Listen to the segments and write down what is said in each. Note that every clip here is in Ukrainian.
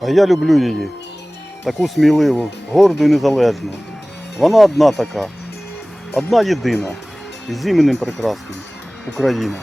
А я люблю її, таку сміливу, горду і незалежну. Вона одна така, одна єдина, і з іменем прекрасним Україна.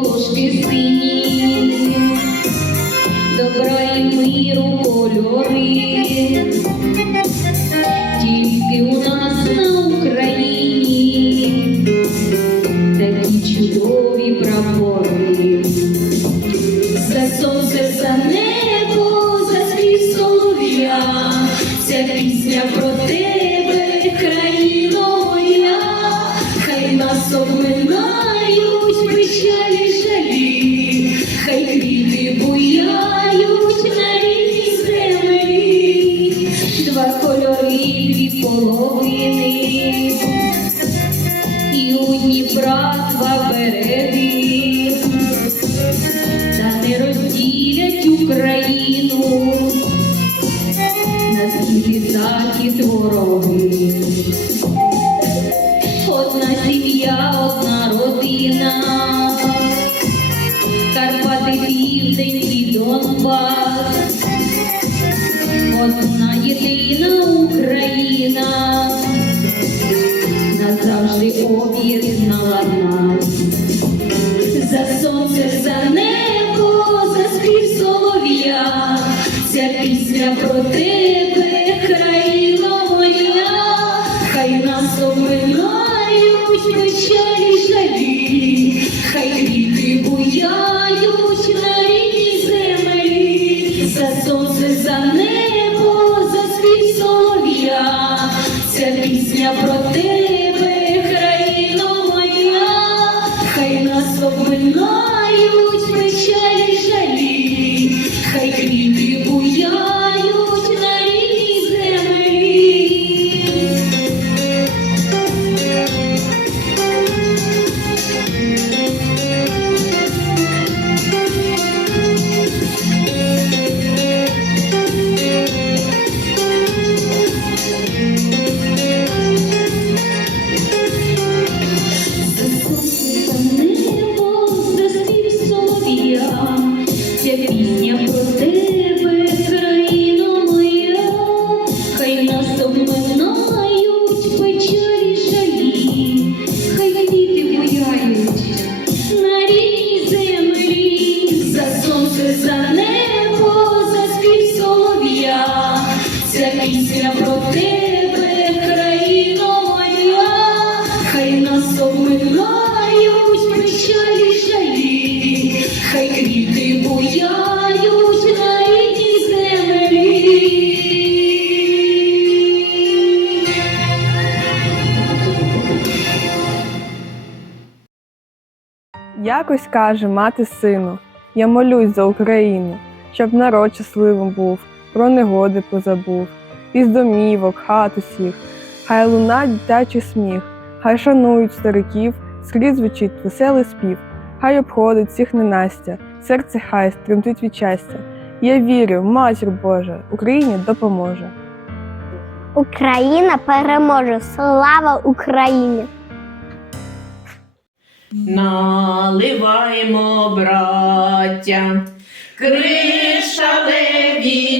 Волошки сині, добра і миру кольори. Тільки у нас на Україні такі чудові прапори. За сонце, за небо, за солов'я, ця пісня про тебе, об'єднала нас. За сонце, за небо, за спів солов'я, ця пісня про тебе, країно моя, хай нас обминають печалі жалі, хай квіти буяють на рідній землі, за сонце, за небо, за спів солов'я, ця пісня про тебе, хай квіти Якось каже мати сину, я молюсь за Україну, щоб народ щасливим був, про негоди позабув, із домівок, хат усіх, хай луна дитячий сміх, хай шанують стариків, скрізь звучить веселий спів, хай обходить всіх ненастя, серце хай стремтить від щастя. Я вірю, матір Божа, Україні допоможе. Україна переможе. Слава Україні! Наливаємо, браття, кришталеві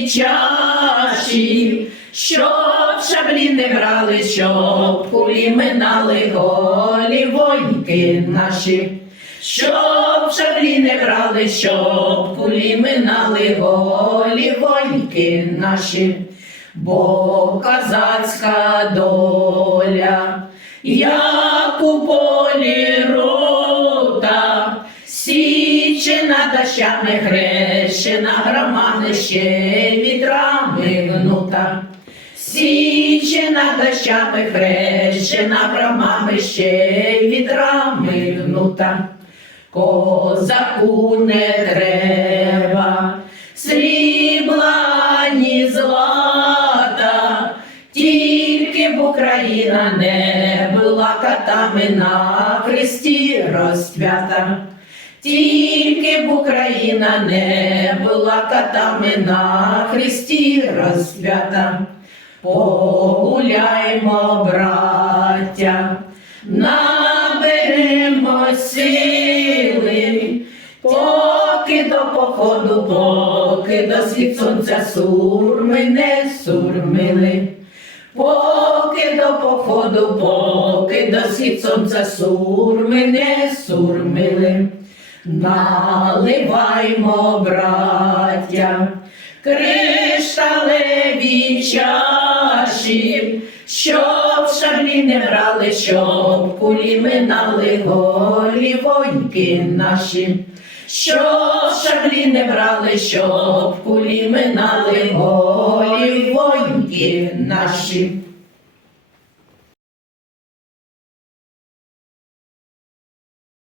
чаші, щоб шаблі не брали, щоб кулі минали голі воїнки наші, щоб шаблі не брали, щоб кулі минали голі воїнки наші, бо козацька доля, як у полі рота, січена дощами хрещена, громади ще вітрами гнута. Січена дощами хрещена, громами ще вітрами гнута. Козаку не треба срібла ні злата, тільки б Україна не була катами на хресті розп'ята. Тільки б Україна не була катами на хресті розп'ята. Погуляймо, браття, наберемо сили, поки до походу, поки до світ сонця сурми не сурмили. Поки до походу, поки до схід сонця сурми не сурмили. Наливаймо, браття, кришталеві чаші, щоб шаблі не брали, щоб кулі минали голі воньки наші. Щоб шаблі не брали, щоб кулі минали голі воньки наші.